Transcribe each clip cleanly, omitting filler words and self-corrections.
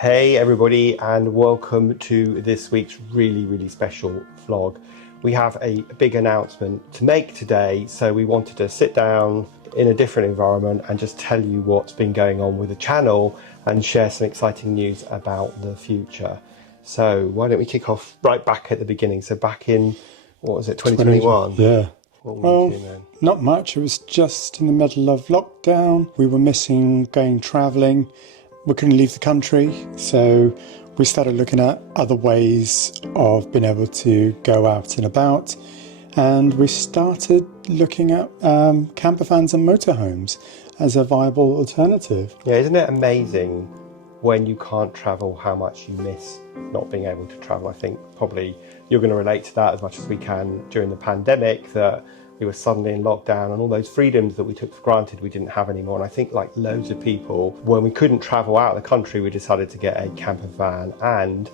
Hey everybody, and welcome to this week's really special vlog. We have a big announcement to make today, so we wanted to sit down in a different environment and just tell you what's been going on with the channel and share some exciting news about the future. So why don't we kick off right back at the beginning? So back in, what was it, 2021? Yeah. What were we doing then? Not much. It was just in the middle of lockdown. We were missing going travelling. We couldn't leave the country, so we started looking at other ways of being able to go out and about, and we started looking at campervans and motorhomes as a viable alternative. Yeah, isn't it amazing when you can't travel how much you miss not being able to travel? I think probably you're going to relate to that as much as we can during the pandemic, that we were suddenly in lockdown and all those freedoms that we took for granted we didn't have anymore. And I think like loads of people, when we couldn't travel out of the country, we decided to get a camper van, and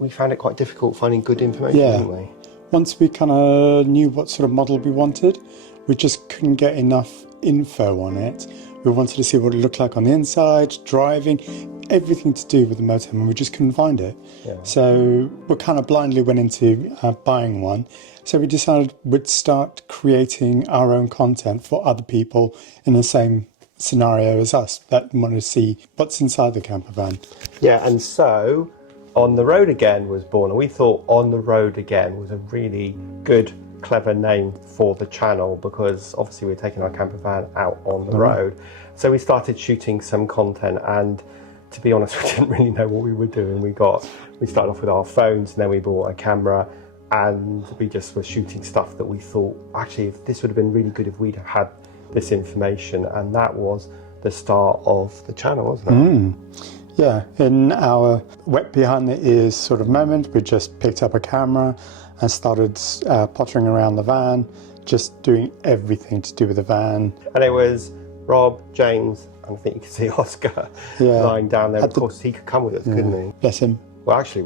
we found it quite difficult finding good information, didn't we? Once we kind of knew what sort of model we wanted, we just couldn't get enough info on it. We wanted to see what it looked like on the inside, driving, everything to do with the motorhome, and we just couldn't find it. So we kind of blindly went into buying one. So we decided we'd start creating our own content for other people in the same scenario as us that wanted to see what's inside the camper van. Yeah, and so On the Road Again was born, and we thought On the Road Again was a really good, clever name for the channel, because obviously we're taking our camper van out on the road. So we started shooting some content, and to be honest, we didn't really know what we were doing. We started off with our phones, and then we bought a camera, and we just were shooting stuff that we thought, actually, if this would have been really good if we'd have had this information. And that was the start of the channel, wasn't it? Yeah, in our wet behind the ears sort of moment, we just picked up a camera and started pottering around the van, just doing everything to do with the van. And it was Rob, James, and I think you can see Oscar lying down there. Of course, he could come with us, couldn't he? Bless him. Well, actually, it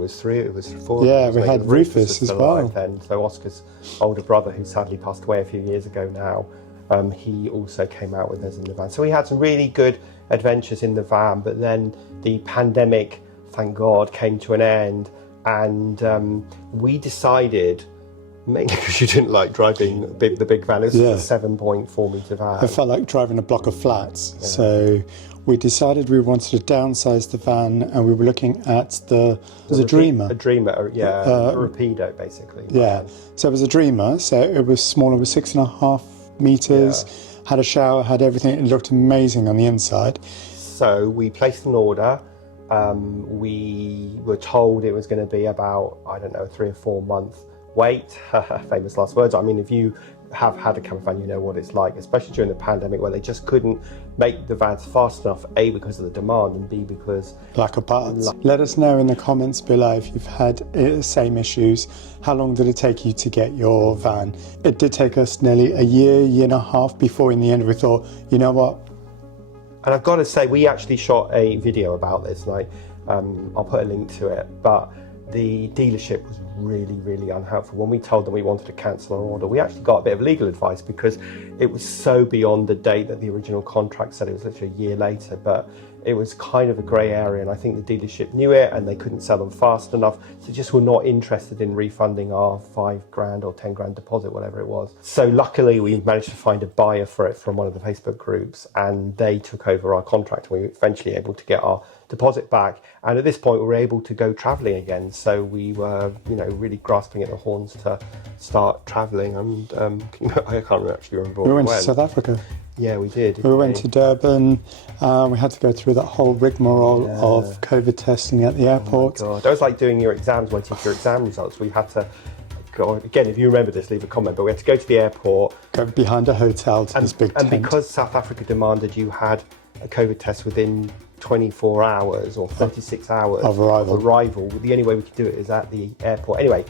was four. Yeah, we had Rufus as well. Then. So Oscar's older brother, who sadly passed away a few years ago now, he also came out with us in the van. So we had some really good adventures in the van, but then the pandemic, thank God, came to an end, and we decided, mainly because you didn't like driving the big van, it was a 7.4 metre van. I felt like driving a block of flats, so we decided we wanted to downsize the van, and we were looking at a Dreamer. A Dreamer, a Rapido, basically. Yeah, so it was a Dreamer, so it was smaller, it was 6.5 metres, had a shower, had everything, it looked amazing on the inside. So we placed an order. We were told it was going to be about, I don't know, 3 or 4 month wait. Famous last words. I mean, if you have had a camper van, you know what it's like, especially during the pandemic, where they just couldn't make the vans fast enough, A, because of the demand, and B, because lack of parts. Let us know in the comments below if you've had the same issues. How long did it take you to get your van? It did take us nearly a year and a half before in the end we thought, you know what? And I've got to say, we actually shot a video about this, and I'll put a link to it, but the dealership was really unhelpful. When we told them we wanted to cancel our order, we actually got a bit of legal advice, because it was so beyond the date that the original contract said. It was literally a year later, but it was kind of a grey area, and I think the dealership knew it, and they couldn't sell them fast enough, so just were not interested in refunding our $5,000 or $10,000 deposit, whatever it was. So luckily we managed to find a buyer for it from one of the Facebook groups, and they took over our contract, and we were eventually able to get our deposit back. And at this point we were able to go travelling again, so we were, really grasping at the horns to start travelling. And I can't actually remember we went when. to South Africa. Yeah, we did. We went to Durban. We had to go through that whole rigmarole of COVID testing at the airport. Oh my God. That was like doing your exams, waiting for your exam results. We had to go, again, if you remember this, leave a comment, but we had to go to the airport. Go behind a hotel to this big tent. And because South Africa demanded you had a COVID test within 24 hours or 36 hours of arrival, the only way we could do it is at the airport. Anyway,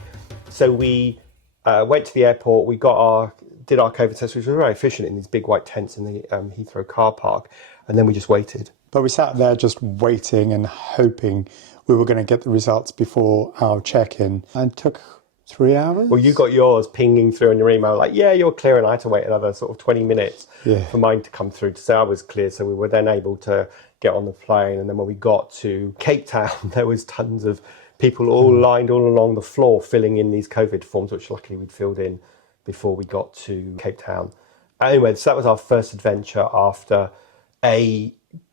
so we went to the airport, we did our COVID test, which was very efficient in these big white tents in the Heathrow car park, and then we just waited. But we sat there just waiting and hoping we were going to get the results before our check-in, and it took 3 hours. Well, you got yours pinging through on your email, like, yeah, you're clear, and I had to wait another sort of 20 minutes for mine to come through to say I was clear. So we were then able to get on the plane. And then when we got to Cape Town, there was tons of people all lined all along the floor filling in these COVID forms, which luckily we'd filled in before we got to Cape Town. Anyway, so that was our first adventure after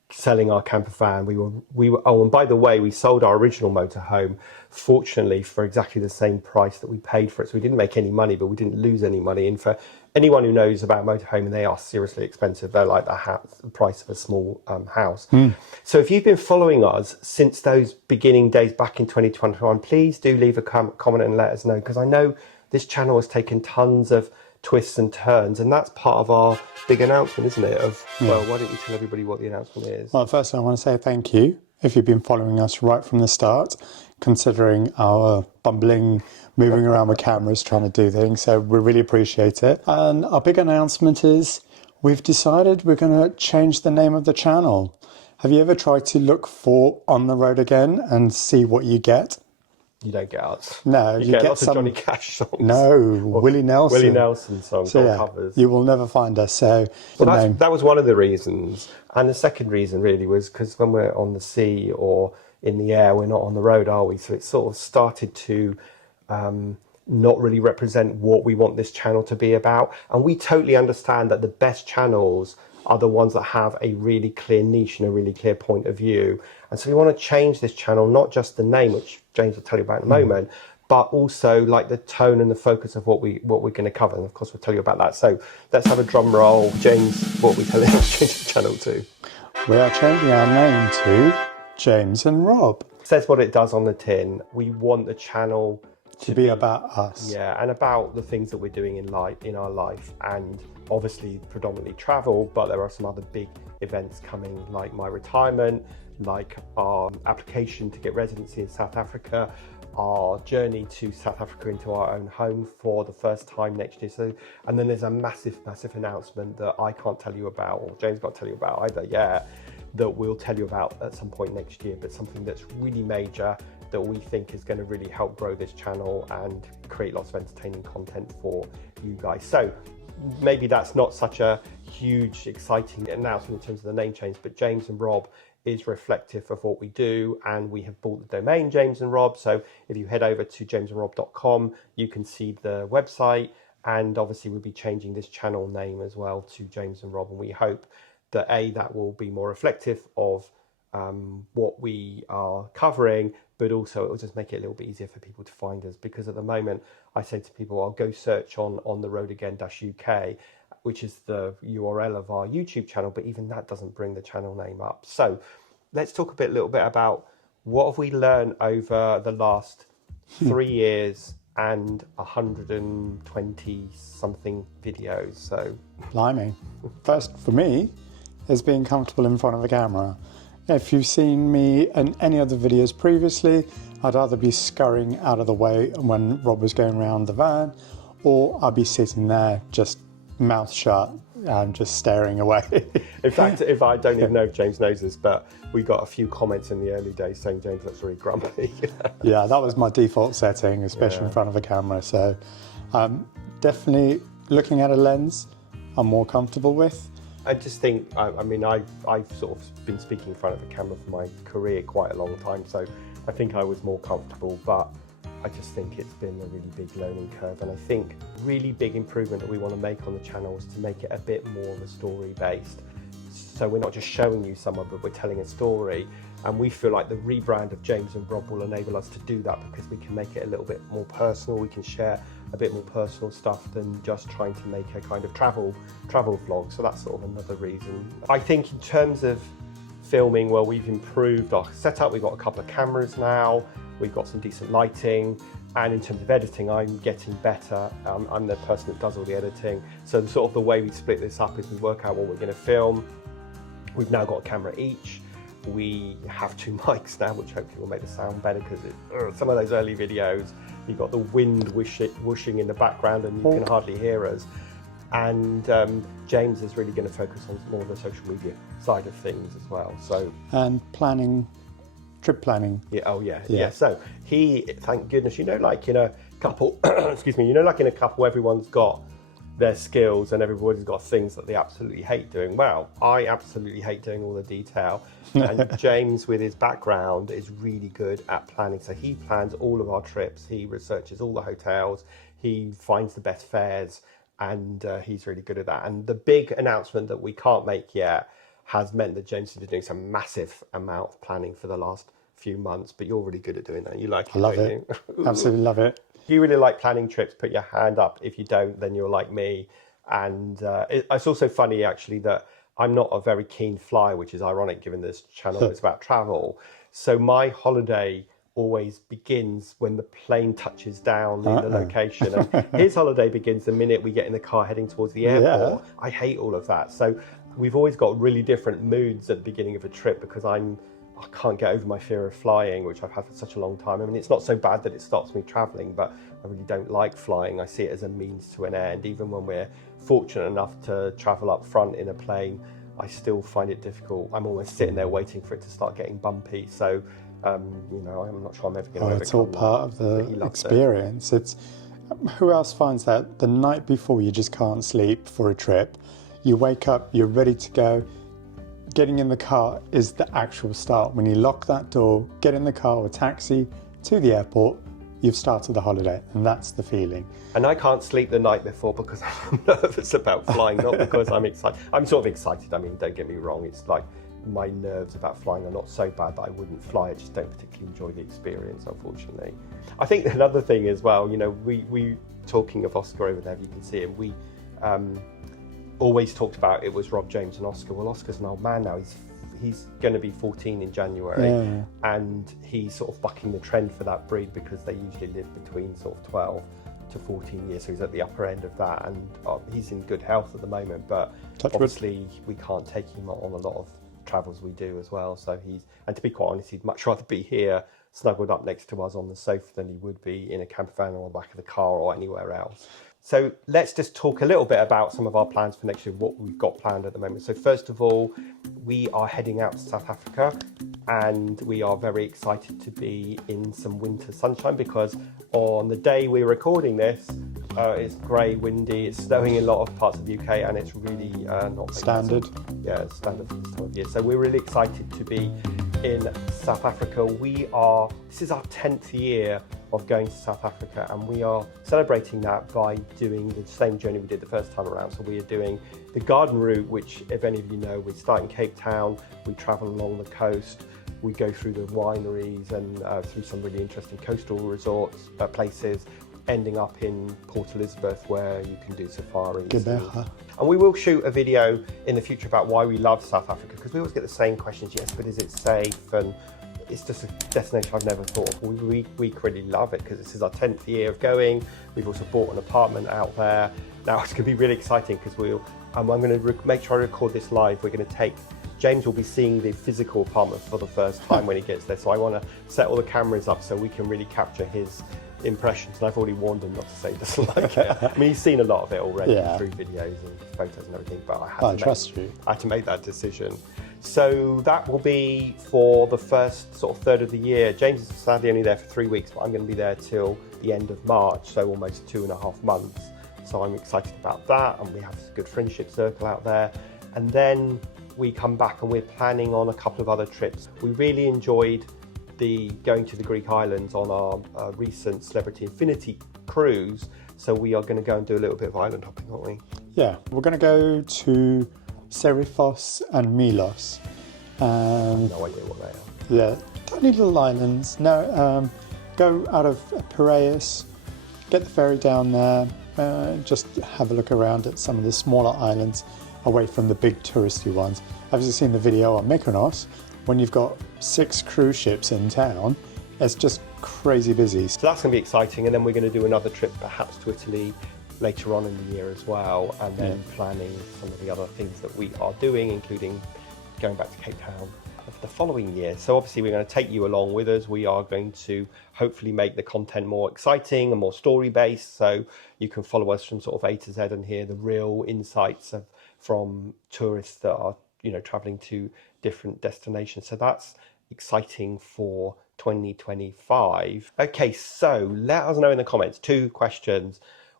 selling our camper van. We were. Oh, and by the way, we sold our original motorhome, fortunately, for exactly the same price that we paid for it. So we didn't make any money, but we didn't lose any money. And for anyone who knows about motorhome, and they are seriously expensive. They're like the price of a small house. So if you've been following us since those beginning days back in 2021, please do leave a comment and let us know, because I know this channel has taken tons of twists and turns, and that's part of our big announcement, isn't it? Well, why don't you tell everybody what the announcement is? Well, first I want to say thank you if you've been following us right from the start, considering our bumbling, moving around with cameras, trying to do things. So we really appreciate it. And our big announcement is we've decided we're going to change the name of the channel. Have you ever tried to look for On the Road Again and see what you get? You don't get us. No, you get lots of Johnny Cash songs. No, Willie Nelson songs so, on covers. You will never find us. So that was one of the reasons, and the second reason really was because when we're on the sea or in the air, we're not on the road, are we? So it sort of started to not really represent what we want this channel to be about, and we totally understand that the best channels are the ones that have a really clear niche and a really clear point of view. And so we want to change this channel, not just the name, which James will tell you about in a moment, but also like the tone and the focus of what we're going to cover. And of course, we'll tell you about that. So let's have a drum roll. James, what we tell you to change the channel to? We are changing our name to James and Rob. It says what it does on the tin. We want the channel to be about us. Yeah, and about the things that we're doing in our life, and obviously predominantly travel, but there are some other big events coming, like my retirement, like our application to get residency in South Africa, our journey to South Africa into our own home for the first time next year. So, and then there's a massive announcement that I can't tell you about, or James can't tell you about either yet, that we'll tell you about at some point next year, but something that's really major that we think is going to really help grow this channel and create lots of entertaining content for you guys. So maybe that's not such a huge, exciting announcement in terms of the name change, but James and Rob is reflective of what we do, and we have bought the domain James and Rob. So if you head over to jamesandrob.com, you can see the website, and obviously we'll be changing this channel name as well to James and Rob, and we hope that that will be more reflective of what we are covering, but also it will just make it a little bit easier for people to find us, because at the moment I say to people, I'll go search on the road again UK, which is the URL of our YouTube channel, but even that doesn't bring the channel name up. So let's talk a little bit about what have we learned over the last 3 years and 120 something videos. So blimey. First for me is being comfortable in front of a camera. If you've seen me in any other videos previously, I'd either be scurrying out of the way when Rob was going around the van, or I'd be sitting there just mouth shut and just staring away. In fact, if I don't even know if James knows this, but we got a few comments in the early days saying James looks really grumpy. Yeah, that was my default setting, especially in front of a camera. So definitely looking at a lens I'm more comfortable with. I just think, I mean, I've sort of been speaking in front of a camera for my career quite a long time, so I think I was more comfortable, but I just think it's been a really big learning curve. And I think really big improvement that we want to make on the channel is to make it a bit more of a story based. So we're not just showing you someone, but we're telling a story. And we feel like the rebrand of James and Rob will enable us to do that, because we can make it a little bit more personal. We can share a bit more personal stuff than just trying to make a kind of travel vlog. So that's sort of another reason. I think in terms of filming, well, we've improved our setup. We've got a couple of cameras now. We've got some decent lighting. And in terms of editing, I'm getting better. I'm the person that does all the editing. So sort of the way we split this up is we work out what we're going to film. We've now got a camera each. We have 2 mics now, which hopefully will make the sound better, because some of those early videos, you've got the wind whooshing in the background and you can hardly hear us. And James is really going to focus on more of the social media side of things as well. So and trip planning. Yeah. Oh yeah. Yeah. So he, thank goodness, like in a couple, excuse me, like in a couple, everyone's got their skills, and everybody's got things that they absolutely hate doing. Well, I absolutely hate doing all the detail, and James, with his background, is really good at planning. So he plans all of our trips, he researches all the hotels, he finds the best fares, and he's really good at that. And the big announcement that we can't make yet has meant that James has been doing some massive amount of planning for the last few months, but you're really good at doing that. You like it, I love don't it. you? Absolutely love it. If you really like planning trips, put your hand up. If you don't, then you're like me. And it's also funny, actually, that I'm not a very keen flyer, which is ironic given this channel is about travel. So my holiday always begins when the plane touches down in the location. And his holiday begins the minute we get in the car heading towards the airport. Yeah. I hate all of that. So we've always got really different moods at the beginning of a trip, because I can't get over my fear of flying, which I've had for such a long time. I mean, it's not so bad that it stops me traveling, but I really don't like flying. I see it as a means to an end. Even when we're fortunate enough to travel up front in a plane, I still find it difficult. I'm almost sitting there waiting for it to start getting bumpy. So, you know, I'm not sure I'm ever going to overcome it's all part of the experience. It's who else finds that the night before you just can't sleep for a trip? You wake up, you're ready to go. Getting in the car is the actual start. When you lock that door, get in the car or taxi to the airport, you've started the holiday, and that's the feeling. And I can't sleep the night before because I'm nervous about flying, not because I'm excited. I'm sort of excited. I mean, don't get me wrong. It's like my nerves about flying are not so bad that I wouldn't fly. I just don't particularly enjoy the experience, unfortunately. I think another thing as well, you know, we talking of Oscar over there, if you can see him, we always talked about it was Rob, James and Oscar. Well, Oscar's an old man now. He's going to be 14 in January, and he's sort of bucking the trend for that breed, because they usually live between sort of 12 to 14 years, so he's at the upper end of that, and he's in good health at the moment, but obviously we can't take him on a lot of travels we do as well. So and to be quite honest, he'd much rather be here snuggled up next to us on the sofa than he would be in a camper van or on the back of the car or anywhere else. So let's just talk a little bit about some of our plans for next year, what we've got planned at the moment. So first of all, we are heading out to South Africa, and we are very excited to be in some winter sunshine, because on the day we're recording this, it's grey, windy, it's snowing in a lot of parts of the UK, and it's really not standard. Yeah, it's standard for this time of year. So we're really excited to be in South Africa. This is our 10th year of going to South Africa, and we are celebrating that by doing the same journey we did the first time around. So we are doing the garden route, which, if any of you know, we start in Cape Town, we travel along the coast, we go through the wineries and through some really interesting coastal resorts, places, ending up in Port Elizabeth, where you can do safaris. And we will shoot a video in the future about why we love South Africa, because we always get the same questions. Yes, but is it safe? And it's just a destination I've never thought of. We really love it, because this is our 10th year of going. We've also bought an apartment out there. Now it's going to be really exciting, because I'm going to make sure I record this live. We're going to James will be seeing the physical apartment for the first time when he gets there. So I want to set all the cameras up so we can really capture his impressions. And I've already warned him not to say he doesn't like it. I mean, he's seen a lot of it already through videos and photos and everything, but I had to make that decision. So that will be for the first sort of third of the year. James is sadly only there for 3 weeks, but I'm going to be there till the end of March, so almost 2.5 months. So I'm excited about that, and we have a good friendship circle out there. And then we come back and we're planning on a couple of other trips. We really enjoyed going to the Greek islands on our recent Celebrity Infinity cruise. So we are going to go and do a little bit of island hopping, aren't we? Yeah, we're going to go to Serifos and Milos. I have no idea what they are. Yeah, tiny little islands. No, go out of Piraeus, get the ferry down there, just have a look around at some of the smaller islands away from the big touristy ones. I've just seen the video on Mykonos. When you've got 6 cruise ships in town, it's just crazy busy. So that's going to be exciting, and then we're going to do another trip perhaps to Italy later on in the year as well, and then planning some of the other things that we are doing, including going back to Cape Town for the following year. So obviously we're going to take you along with us. We are going to hopefully make the content more exciting and more story based, so you can follow us from sort of A to Z and hear the real insights from tourists that are, you know, traveling to different destinations. So that's exciting for 2025. Okay, so let us know in the comments 2 questions.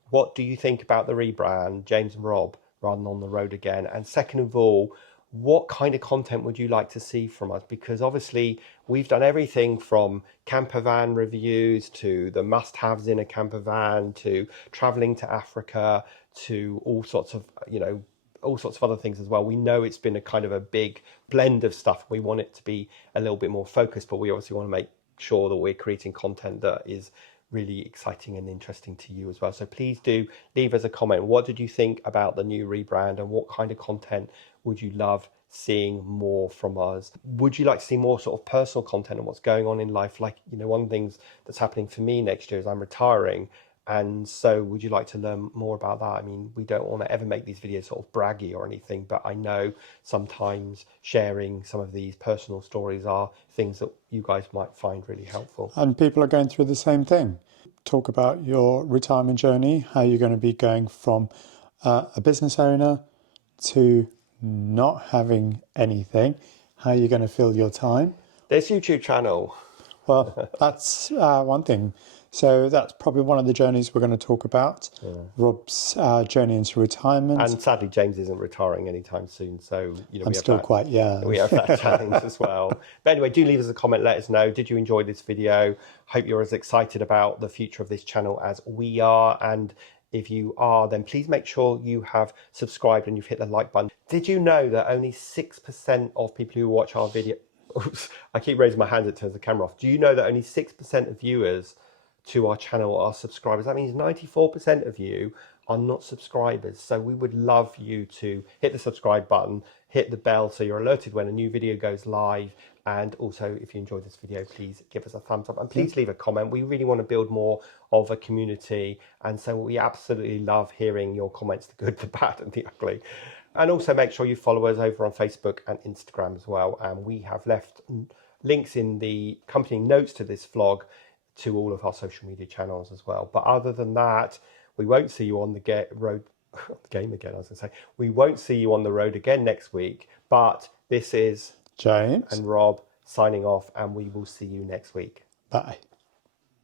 what do you think about the rebrand, James and Rob, rather than on the road again? And second of all, what kind of content would you like to see from us? Because obviously we've done everything from campervan reviews to the must-haves in a campervan to traveling to Africa to all sorts of, all sorts of other things as well. We know it's been a kind of a big blend of stuff. We want it to be a little bit more focused, but we obviously want to make sure that we're creating content that is really exciting and interesting to you as well. So please do leave us a comment. What did you think about the new rebrand, and what kind of content would you love seeing more from us? Would you like to see more sort of personal content on what's going on in life? Like, one of the things that's happening for me next year is I'm retiring. And so would you like to learn more about that? I mean, we don't want to ever make these videos sort of braggy or anything, but I know sometimes sharing some of these personal stories are things that you guys might find really helpful. And people are going through the same thing. Talk about your retirement journey, how you're going to be going from a business owner to not having anything, how you're going to fill your time. This YouTube channel. Well, that's one thing. So that's probably one of the journeys we're going to talk about. Yeah. Rob's journey into retirement. And sadly, James isn't retiring anytime soon. So, I'm still quite young. We have that challenge as well. But anyway, do leave us a comment. Let us know. Did you enjoy this video? Hope you're as excited about the future of this channel as we are. And if you are, then please make sure you have subscribed and you've hit the like button. Did you know that only 6% of people who watch our video... Oops, I keep raising my hand, it turns the camera off. Do you know that only 6% of viewers to our channel are subscribers? That means 94% of you are not subscribers. So we would love you to hit the subscribe button, hit the bell so you're alerted when a new video goes live. And also, if you enjoyed this video, please give us a thumbs up and please leave a comment. We really want to build more of a community. And so we absolutely love hearing your comments, the good, the bad and the ugly. And also make sure you follow us over on Facebook and Instagram as well. And we have left links in the accompanying notes to this vlog to all of our social media channels as well. But other than that, we won't see you on the road game again. I was going to say, we won't see you on the road again next week. But this is James and Rob signing off, and we will see you next week. Bye.